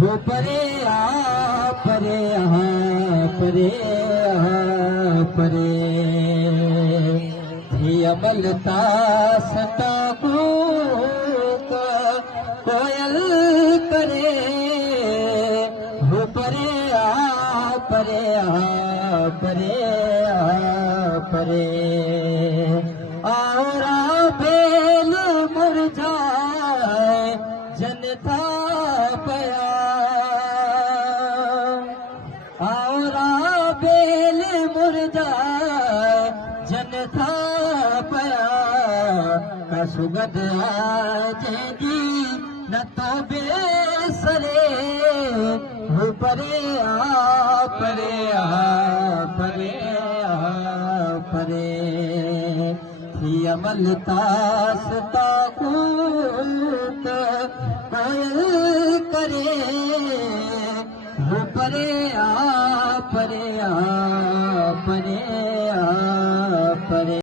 हो परे परे परे परे थी अमलता सता कोयल करे हो परे परे परे परे औरा बेल मुरझाए जनता पया औरा बेल मुरझाए जनता पया का सुगंध जैगी न तो बेसरे हो परे परे परे परे थी अमलता सता कोयल करे हो परे परे परे परे